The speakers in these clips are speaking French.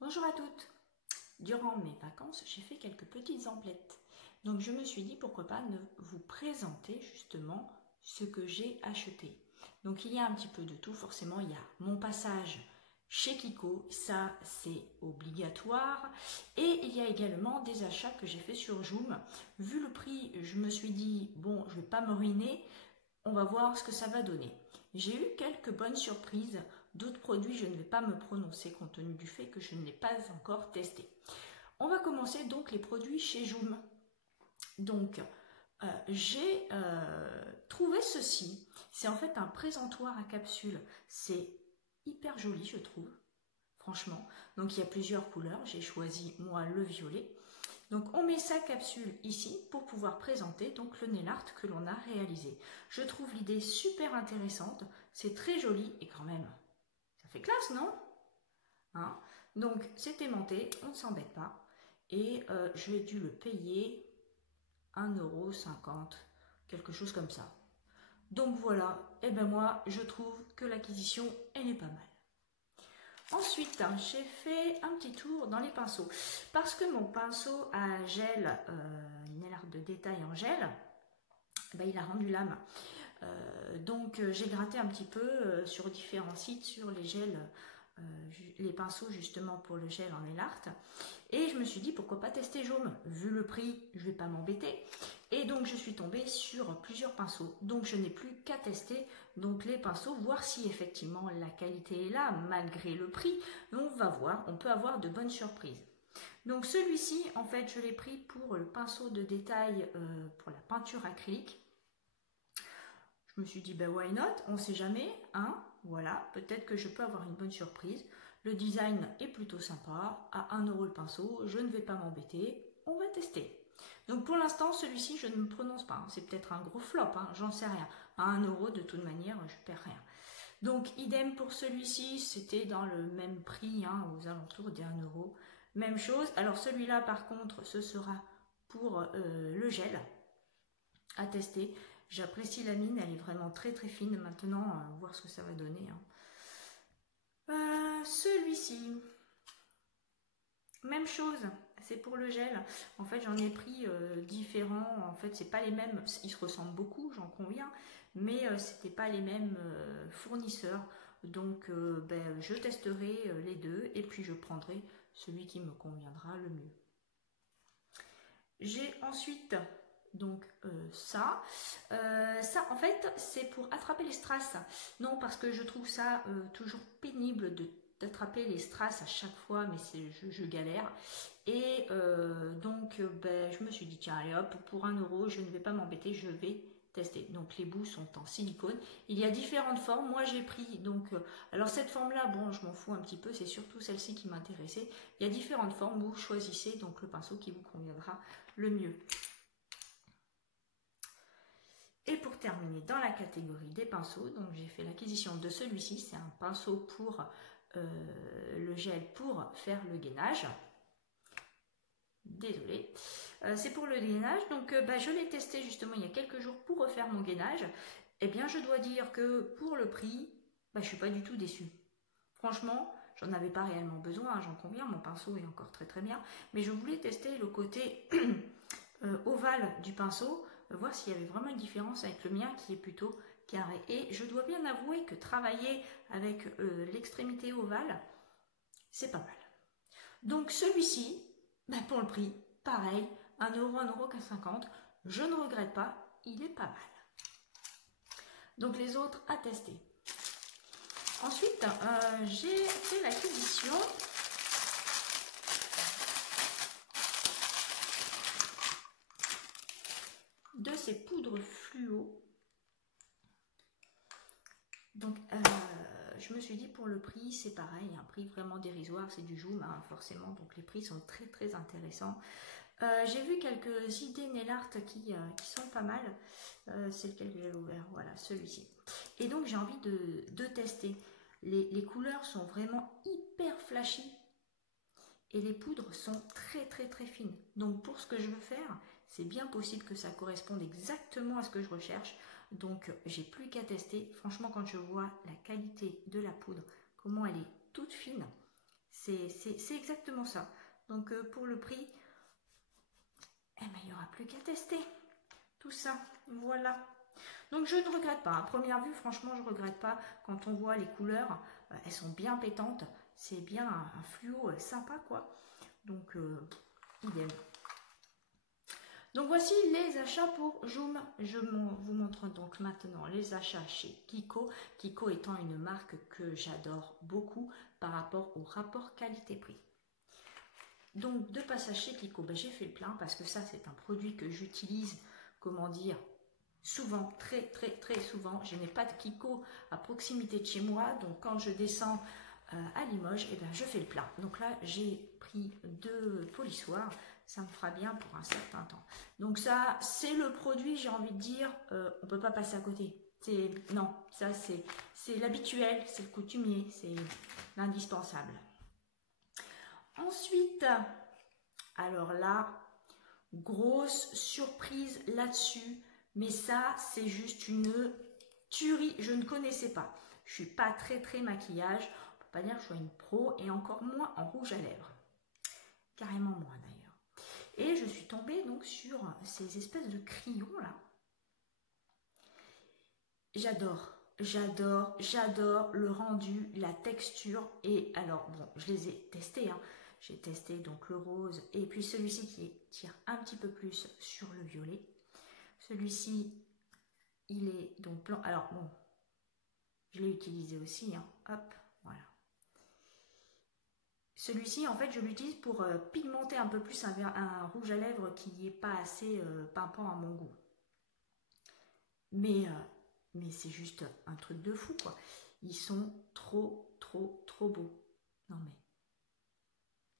Bonjour à toutes. Durant mes vacances, j'ai fait quelques petites emplettes. Donc je me suis dit pourquoi pas ne vous présenter justement ce que j'ai acheté. Donc il y a un petit peu de tout, forcément il y a mon passage chez Kiko, ça c'est obligatoire. Et il y a également des achats que j'ai fait sur Joom. Vu le prix, je me suis dit bon, je vais pas me ruiner, on va voir ce que ça va donner. J'ai eu quelques bonnes surprises. D'autres produits, je ne vais pas me prononcer compte tenu du fait que je ne l'ai pas encore testé. On va commencer donc les produits chez Joom. Donc, j'ai trouvé ceci. C'est en fait un présentoir à capsule. C'est hyper joli, je trouve. Franchement. Donc, il y a plusieurs couleurs. J'ai choisi, moi, le violet. Donc on met sa capsule ici pour pouvoir présenter donc le nail art que l'on a réalisé. Je trouve l'idée super intéressante, c'est très joli et quand même, ça fait classe, non? Hein? Donc c'est aimanté, on ne s'embête pas. Et j'ai dû le payer 1,50 €, quelque chose comme ça. Donc voilà, et ben moi je trouve que l'acquisition elle est pas mal. Ensuite, j'ai fait un petit tour dans les pinceaux. Parce que mon pinceau à gel, nail art de détail en gel, ben, il a rendu l'âme. Donc j'ai gratté un petit peu sur différents sites sur les gels, les pinceaux justement pour le gel en nail art. Et je me suis dit pourquoi pas tester Joom. Vu le prix, je vais pas m'embêter. Et donc je suis tombée sur plusieurs pinceaux. Donc je n'ai plus qu'à tester donc les pinceaux, voir si effectivement la qualité est là malgré le prix. On va voir, on peut avoir de bonnes surprises. Donc celui-ci, en fait, je l'ai pris pour le pinceau de détail pour la peinture acrylique. Je me suis dit, ben why not, on sait jamais, hein, voilà, peut-être que je peux avoir une bonne surprise. Le design est plutôt sympa, à 1 € le pinceau, je ne vais pas m'embêter, on va tester. Donc pour l'instant, celui-ci, je ne me prononce pas, hein. C'est peut-être un gros flop, hein, j'en sais rien. À 1 € de toute manière, je perds rien. Donc idem pour celui-ci, c'était dans le même prix, hein, aux alentours des 1 €. Même chose, alors celui-là par contre, ce sera pour le gel à tester. J'apprécie la mine, elle est vraiment très très fine. Maintenant, voir ce que ça va donner. Celui-ci, même chose, c'est pour le gel. En fait, j'en ai pris différents. En fait, c'est pas les mêmes. Ils se ressemblent beaucoup, j'en conviens, mais c'était pas les mêmes fournisseurs. Donc, ben, je testerai les deux et puis je prendrai celui qui me conviendra le mieux. J'ai ensuite donc ça en fait c'est pour attraper les strass. Non, parce que je trouve ça toujours pénible d'attraper les strass à chaque fois, mais je galère. Et donc ben, je me suis dit tiens allez hop, pour 1 €, je ne vais pas m'embêter, je vais tester. Donc les bouts sont en silicone. Il y a différentes formes. Moi j'ai pris donc alors cette forme là, bon je m'en fous un petit peu, c'est surtout celle-ci qui m'intéressait. Il y a différentes formes, vous choisissez donc le pinceau qui vous conviendra le mieux. Et pour terminer dans la catégorie des pinceaux, donc j'ai fait l'acquisition de celui-ci, c'est un pinceau pour le gel pour faire le gainage. Désolée, c'est pour le gainage, donc bah, je l'ai testé justement il y a quelques jours pour refaire mon gainage. Et bien je dois dire que pour le prix, bah, je suis pas du tout déçue. Franchement, j'en avais pas réellement besoin, hein, j'en conviens, mon pinceau est encore très très bien, mais je voulais tester le côté ovale du pinceau, voir s'il y avait vraiment une différence avec le mien qui est plutôt carré. Et je dois bien avouer que travailler avec l'extrémité ovale, c'est pas mal. Donc celui-ci, ben pour le prix, pareil, 1 €, 1,50 €, je ne regrette pas, il est pas mal. Donc les autres à tester. Ensuite, j'ai fait l'acquisition de ces poudres fluo. Donc je me suis dit pour le prix c'est pareil, un prix vraiment dérisoire, c'est du Joom hein, forcément, donc les prix sont très très intéressants. J'ai vu quelques idées nail art qui sont pas mal, c'est lequel que j'avais ouvert, voilà celui-ci. Et donc j'ai envie de tester, les couleurs sont vraiment hyper flashy. Et les poudres sont très très très fines. Donc pour ce que je veux faire, c'est bien possible que ça corresponde exactement à ce que je recherche. Donc j'ai plus qu'à tester. Franchement, quand je vois la qualité de la poudre, comment elle est toute fine, C'est exactement ça. Donc pour le prix, eh ben, il n'y aura plus qu'à tester tout ça. Voilà. Donc je ne regrette pas. À première vue, franchement, je ne regrette pas. Quand on voit les couleurs, elles sont bien pétantes. C'est bien un fluo sympa, quoi. Donc, idem. Donc voici les achats pour Joom. Je vous montre donc maintenant les achats chez Kiko. Kiko étant une marque que j'adore beaucoup par rapport au rapport qualité-prix. Donc de passage chez Kiko, ben, j'ai fait le plein parce que ça c'est un produit que j'utilise, comment dire, souvent, très souvent. Je n'ai pas de Kiko à proximité de chez moi, donc quand je descends à Limoges, eh ben, je fais le plein. Donc là j'ai pris 2 polissoirs, ça me fera bien pour un certain temps. Donc ça c'est le produit, j'ai envie de dire, on peut pas passer à côté. Non, ça c'est l'habituel, c'est le coutumier, c'est l'indispensable. Ensuite, alors là, grosse surprise là-dessus, mais ça c'est juste une tuerie, je ne connaissais pas. Je suis pas très maquillage, on peut pas dire que je sois une pro, et encore moins en rouge à lèvres. Carrément moins d'ailleurs. Et je suis tombée donc sur ces espèces de crayons là. J'adore le rendu, la texture. Et alors, bon, je les ai testés. Hein. J'ai testé donc le rose et puis celui-ci qui tire un petit peu plus sur le violet. Celui-ci, il est donc blanc. Alors, bon, je l'ai utilisé aussi. Hein. Hop, voilà. Celui-ci, en fait, je l'utilise pour pigmenter un peu plus un rouge à lèvres qui n'est pas assez pimpant à mon goût. Mais c'est juste un truc de fou, quoi. Ils sont trop beaux. Non, mais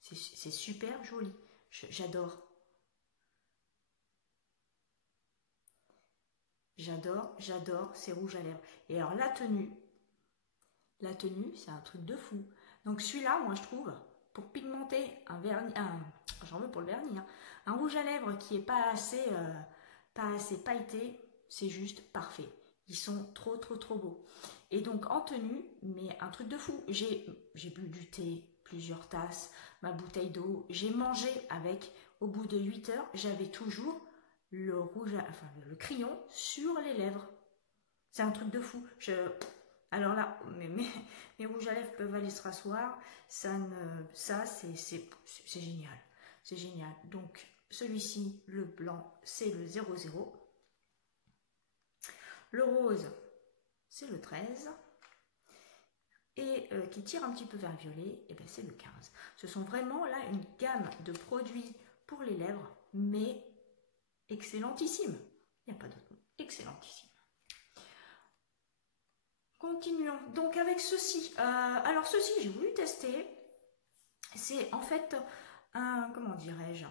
c'est super joli. J'adore. J'adore ces rouges à lèvres. Et alors, la tenue, c'est un truc de fou. Donc, celui-là, moi, je trouve, pour pigmenter un vernis, j'en veux pour le vernis, hein, un rouge à lèvres qui est pas assez pailleté, c'est juste parfait. Ils sont trop beaux. Et donc en tenue, mais un truc de fou. J'ai bu du thé, plusieurs tasses, ma bouteille d'eau. J'ai mangé avec, au bout de 8 heures, j'avais toujours le crayon sur les lèvres. C'est un truc de fou. Alors là, mes rouges à lèvres peuvent aller se rasseoir. Ça c'est génial. C'est génial. Donc celui-ci, le blanc, c'est le 00. Le rose, c'est le 13. Et qui tire un petit peu vers violet, et ben c'est le 15. Ce sont vraiment là une gamme de produits pour les lèvres, mais excellentissime. Il n'y a pas d'autre mot. Excellentissime. Continuons. Donc avec ceci. Alors ceci, j'ai voulu tester. C'est en fait un, comment dirais-je,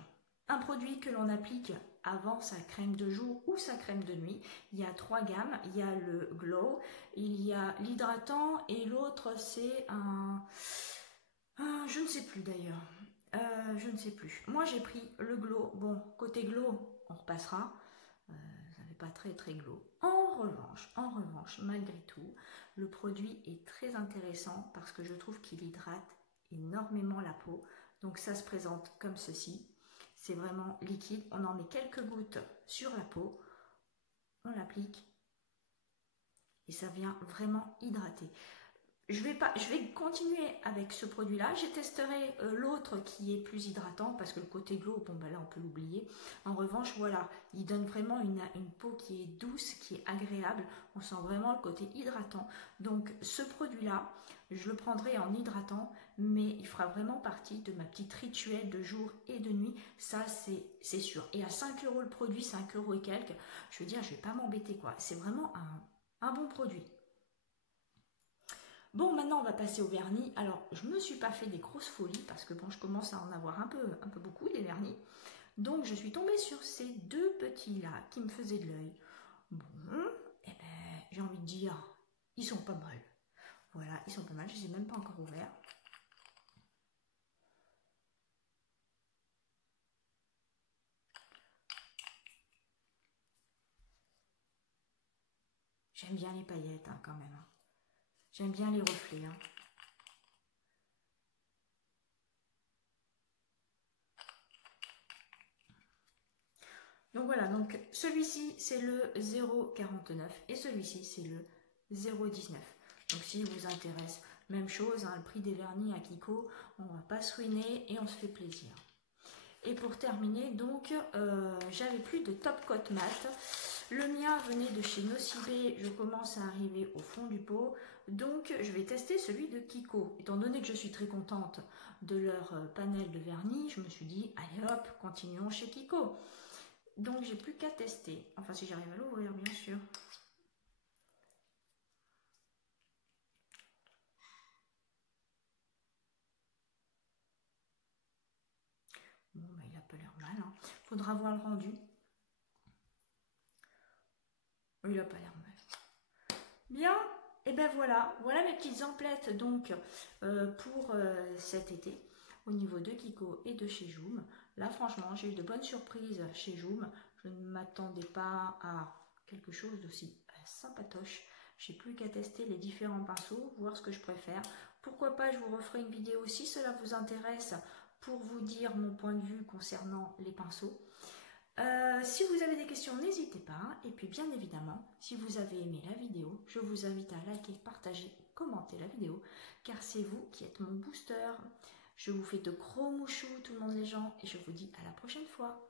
un produit que l'on applique avant sa crème de jour ou sa crème de nuit. Il y a 3 gammes. Il y a le Glow, il y a l'hydratant et l'autre c'est je ne sais plus d'ailleurs. Je ne sais plus. Moi j'ai pris le Glow. Bon, côté Glow, on repassera. Ça n'est pas très glow. En revanche, malgré tout, le produit est très intéressant parce que je trouve qu'il hydrate énormément la peau. Donc ça se présente comme ceci. C'est vraiment liquide. On en met quelques gouttes sur la peau. On l'applique. Et ça vient vraiment hydrater. Je vais continuer avec ce produit-là. Je testerai l'autre qui est plus hydratant parce que le côté glow, bon ben là on peut l'oublier. En revanche, voilà, il donne vraiment une peau qui est douce, qui est agréable. On sent vraiment le côté hydratant. Donc ce produit-là, je le prendrai en hydratant, mais il fera vraiment partie de ma petite rituel de jour et de nuit. Ça, c'est sûr. Et à 5 € le produit, 5 € et quelques, je veux dire, je vais pas m'embêter, quoi. C'est vraiment un bon produit. Bon, maintenant on va passer au vernis. Alors, je ne me suis pas fait des grosses folies parce que bon, je commence à en avoir un peu beaucoup des vernis. Donc, je suis tombée sur ces 2 petits-là qui me faisaient de l'œil. Bon, eh ben, j'ai envie de dire, ils sont pas mal. Voilà, ils sont pas mal. Je ne les ai même pas encore ouverts. J'aime bien les paillettes hein, quand même. J'aime bien les reflets. Hein. Voilà, donc celui-ci c'est le 0,49 et celui-ci c'est le 0,19. Donc si vous intéresse, même chose, hein, le prix des vernis à Kiko, on va pas se ruiner et on se fait plaisir. Et pour terminer, donc, j'avais plus de top coat mat. Le mien venait de chez Nocibé, je commence à arriver au fond du pot. Donc, je vais tester celui de Kiko. Étant donné que je suis très contente de leur panel de vernis, je me suis dit, allez hop, continuons chez Kiko. Donc, j'ai plus qu'à tester. Enfin, si j'arrive à l'ouvrir, bien sûr. Bon, bah, il n'a pas l'air mal. Hein. Faudra voir le rendu. Il n'a pas l'air mal. Bien, et ben voilà. Voilà mes petites emplettes donc pour cet été au niveau de Kiko et de chez Joom. Là, franchement, j'ai eu de bonnes surprises chez Joom. Je ne m'attendais pas à quelque chose d'aussi sympatoche. J'ai plus qu'à tester les différents pinceaux, voir ce que je préfère. Pourquoi pas, je vous referai une vidéo si cela vous intéresse pour vous dire mon point de vue concernant les pinceaux. Si vous avez des questions, n'hésitez pas. Et puis bien évidemment, si vous avez aimé la vidéo, je vous invite à liker, partager, commenter la vidéo, car c'est vous qui êtes mon booster. Je vous fais de gros mouchous tout le monde les gens et je vous dis à la prochaine fois.